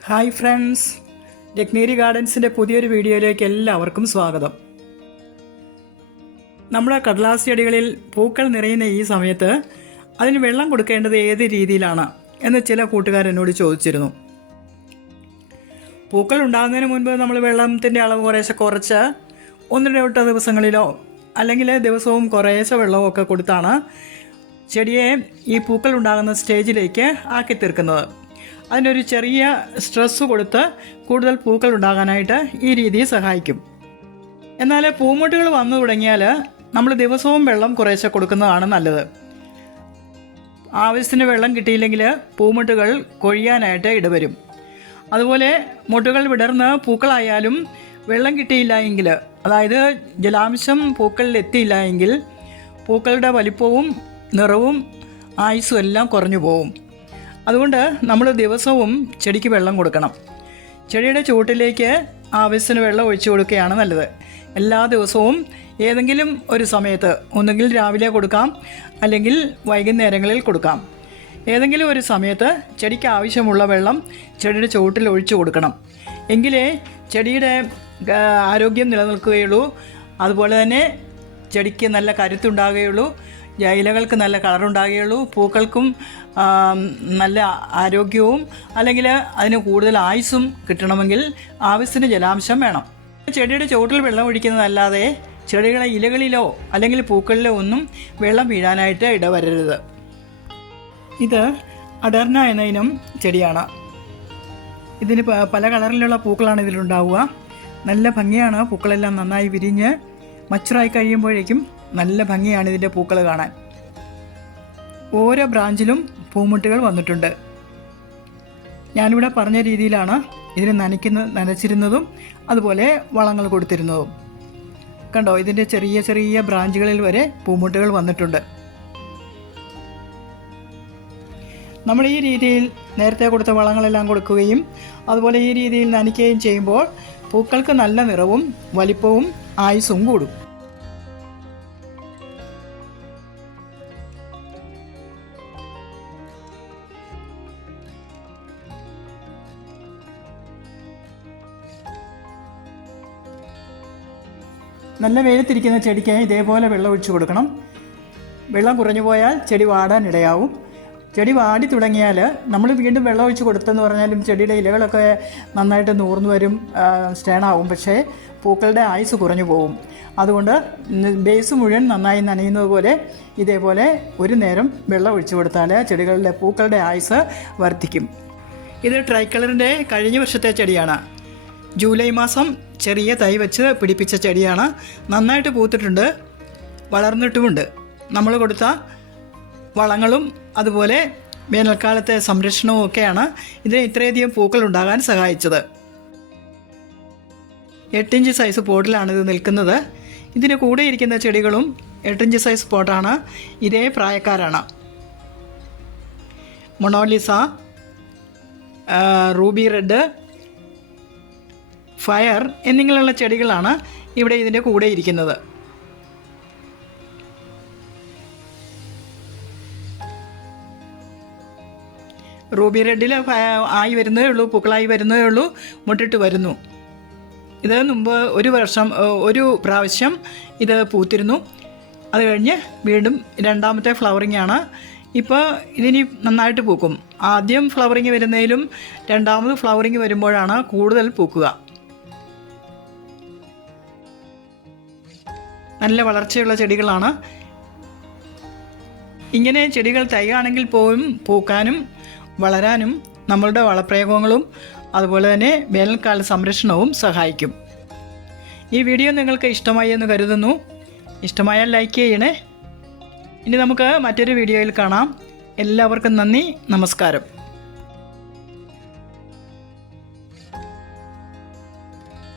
Hi friends. രത്നേരി ഗാർഡൻസിന്റെ പുതിയൊരു വീഡിയോയിലേക്ക് എല്ലാവർക്കും സ്വാഗതം. നമ്മുടെ കടലാസ് ചെടികളിൽ പൂക്കൾ നിറയുന്ന ഈ സമയത്ത് അതിന് വെള്ളം കൊടുക്കേണ്ടത് ഏത് രീതിയിലാണ് എന്ന് ചില കൂട്ടുകാർ എന്നോട് ചോദിച്ചിരുന്നു. പൂക്കൾ ഉണ്ടാകുന്നതിന് മുൻപ് നമ്മൾ വെള്ളത്തിന്റെ അളവ് കുറേശ്ശെ കുറച്ച് ഒന്ന് രണ്ട് ദിവസങ്ങളിലോ അല്ലെങ്കിൽ ദിവസവും കുറേശ്ശെ വെള്ളവും ഒക്കെ കൊടുത്താണ് ചെടിയെ ഈ പൂക്കൾ ഉണ്ടാകുന്ന സ്റ്റേജിലേക്ക് ആക്കി തീർക്കുന്നത്. അതിനൊരു ചെറിയ സ്ട്രെസ് കൊടുത്ത് കൂടുതൽ പൂക്കൾ ഉണ്ടാകാനായിട്ട് ഈ രീതി സഹായിക്കും. എന്നാൽ പൂമുട്ടുകൾ വന്നു തുടങ്ങിയാൽ നമ്മൾ ദിവസവും വെള്ളം കുറേശ്ശെ കൊടുക്കുന്നതാണ് നല്ലത്. ആവശ്യത്തിന് വെള്ളം കിട്ടിയില്ലെങ്കിൽ പൂമുട്ടുകൾ കൊഴിയാനായിട്ട് ഇടവരും. അതുപോലെ മുട്ടുകൾ വിടർന്ന് പൂക്കളായാലും വെള്ളം കിട്ടിയില്ല എങ്കിൽ അതായത് ജലാംശം പൂക്കളിൽ എത്തിയില്ല എങ്കിൽ പൂക്കളുടെ വലിപ്പവും നിറവും ആയുസ്സും എല്ലാം കുറഞ്ഞു പോകും അതുകൊണ്ട് നമ്മൾ ദിവസവും ചെടിക്ക് വെള്ളം കൊടുക്കണം. ചെടിയുടെ ചുവട്ടിലേക്ക് ആവശ്യത്തിന് വെള്ളം ഒഴിച്ചു കൊടുക്കുകയാണ് നല്ലത്. എല്ലാ ദിവസവും ഏതെങ്കിലും ഒരു സമയത്ത് ഒന്നുകിൽ രാവിലെ കൊടുക്കാം അല്ലെങ്കിൽ വൈകുന്നേരങ്ങളിൽ കൊടുക്കാം. ഏതെങ്കിലും ഒരു സമയത്ത് ചെടിക്ക് ആവശ്യമുള്ള വെള്ളം ചെടിയുടെ ചുവട്ടിൽ ഒഴിച്ചു കൊടുക്കണം. എങ്കിലേ ചെടിയുടെ ആരോഗ്യം നിലനിൽക്കുകയുള്ളൂ. അതുപോലെ തന്നെ ചെടിക്ക് നല്ല കരുത്തുണ്ടാകുകയുള്ളൂ ജ- ഇലകൾക്ക് നല്ല കളറുണ്ടാകുകയുള്ളൂ. പൂക്കൾക്കും നല്ല ആരോഗ്യവും അല്ലെങ്കിൽ അതിന് കൂടുതൽ ആയുസ്സും കിട്ടണമെങ്കിൽ ആവശ്യത്തിന് ജലാംശം വേണം. ചെടിയുടെ ചുവട്ടിൽ വെള്ളം ഒഴിക്കുന്നതല്ലാതെ ചെടികളെ ഇലകളിലോ അല്ലെങ്കിൽ പൂക്കളിലോ ഒന്നും വെള്ളം വീഴാനായിട്ട് ഇടവരരുത്. ഇത് അടർന എന്നതിനും ചെടിയാണ്. ഇതിന് പല കളറിലുള്ള പൂക്കളാണ് ഇതിലുണ്ടാവുക. നല്ല ഭംഗിയാണ് പൂക്കളെല്ലാം നന്നായി വിരിഞ്ഞ് മച്ചുറായി കഴിയുമ്പോഴേക്കും നല്ല ഭംഗിയാണ് ഇതിന്റെ പൂക്കൾ കാണാൻ. ഓരോ ബ്രാഞ്ചിലും പൂമുട്ടുകൾ വന്നിട്ടുണ്ട്. ഞാനിവിടെ പറഞ്ഞ രീതിയിലാണ് ഇതിന് നനയ്ക്കുന്ന നനച്ചിരുന്നതും അതുപോലെ വളങ്ങൾ കൊടുത്തിരുന്നതും. കണ്ടോ ഇതിന്റെ ചെറിയ ചെറിയ ബ്രാഞ്ചുകളിൽ വരെ പൂമുട്ടുകൾ വന്നിട്ടുണ്ട്. നമ്മൾ ഈ രീതിയിൽ നേരത്തെ കൊടുത്ത വളങ്ങളെല്ലാം കൊടുക്കുകയും അതുപോലെ ഈ രീതിയിൽ നനയ്ക്കുകയും ചെയ്യുമ്പോൾ പൂക്കൾക്ക് നല്ല നിറവും വലിപ്പവും ആയുസ്സും കൂടും. നല്ല വെയിലത്തിരിക്കുന്ന ചെടിക്ക് ഇതേപോലെ വെള്ളം ഒഴിച്ചു കൊടുക്കണം. വെള്ളം കുറഞ്ഞു പോയാൽ ചെടി വാടാൻ ഇടയാവും. ചെടി വാടി തുടങ്ങിയാൽ നമ്മൾ വീണ്ടും വെള്ളം ഒഴിച്ച് കൊടുത്തെന്ന് പറഞ്ഞാലും ചെടിയുടെ ഇലകളൊക്കെ നന്നായിട്ട് നൂർന്നു വരും സ്റ്റേണാവും. പക്ഷേ പൂക്കളുടെ ആയുസ് കുറഞ്ഞു പോകും അതുകൊണ്ട് ബേസ് മുഴുവൻ നന്നായി നനയുന്നത് പോലെ ഇതേപോലെ ഒരു നേരം വെള്ളം ഒഴിച്ചു കൊടുത്താൽ ചെടികളുടെ പൂക്കളുടെ ആയുസ് വർദ്ധിക്കും. ഇത് ട്രൈ കളറിന്റെ കഴിഞ്ഞ വർഷത്തെ ചെടിയാണ്. ജൂലൈ മാസം ചെറിയ തൈ വെച്ച് പിടിപ്പിച്ച ചെടിയാണ് നന്നായിട്ട് പൂത്തിട്ടുണ്ട് വളർന്നിട്ടുമുണ്ട്. നമ്മൾ കൊടുത്ത വളങ്ങളും അതുപോലെ വേനൽക്കാലത്തെ സംരക്ഷണവും ഒക്കെയാണ് ഇതിന് ഇത്രയധികം പൂക്കൾ ഉണ്ടാകാൻ സഹായിച്ചത്. എട്ടിഞ്ച് സൈസ് പോട്ടിലാണ് ഇത് നിൽക്കുന്നത്. ഇതിന് കൂടെ ഇരിക്കുന്ന ചെടികളും എട്ടിഞ്ച് സൈസ് പോട്ടാണ്. ഇതേ പ്രായക്കാരാണ്. Mona Lisa ruby red fire എന്നിങ്ങനെയുള്ള ചെടികളാണ് ഇവിടെ ഇതിന്റെ കൂടെ ഇരിക്കുന്നത്. റൂബി റെഡിൽ ആയി വരുന്നതേ ഉള്ളൂ പൂക്കളായി വരുന്നതേ ഉള്ളൂ മുട്ടിട്ട് വരുന്നു. ഇത് മുമ്പ് ഒരു വർഷം ഒരു പ്രാവശ്യം ഇത് പൂത്തിരുന്നു. അത് കഴിഞ്ഞ് വീണ്ടും രണ്ടാമത്തെ ഫ്ലവറിംഗ് ആണ്. ഇപ്പോൾ ഇതിനി നന്നായിട്ട് പൂക്കും. ആദ്യം ഫ്ലവറിങ് വരുന്നതിലും രണ്ടാമത് ഫ്ലവറിങ് വരുമ്പോഴാണ് കൂടുതൽ പൂക്കുക. നല്ല വളർച്ചയുള്ള ചെടികളാണ്. ഇങ്ങനെ ചെടികൾ തൈയാണെങ്കിൽ പോലും പൂക്കാനും വളരാനും നമ്മളുടെ വളപ്രയോഗങ്ങളും അതുപോലെ തന്നെ വേനൽക്കാല സംരക്ഷണവും സഹായിക്കും. ഈ വീഡിയോ നിങ്ങൾക്ക് ഇഷ്ടമായി എന്ന് കരുതുന്നു. ഇഷ്ടമായാൽ ലൈക്ക് ചെയ്യണേ. ഇനി നമുക്ക് മറ്റൊരു വീഡിയോയിൽ കാണാം. എല്ലാവർക്കും നന്ദി. നമസ്കാരം.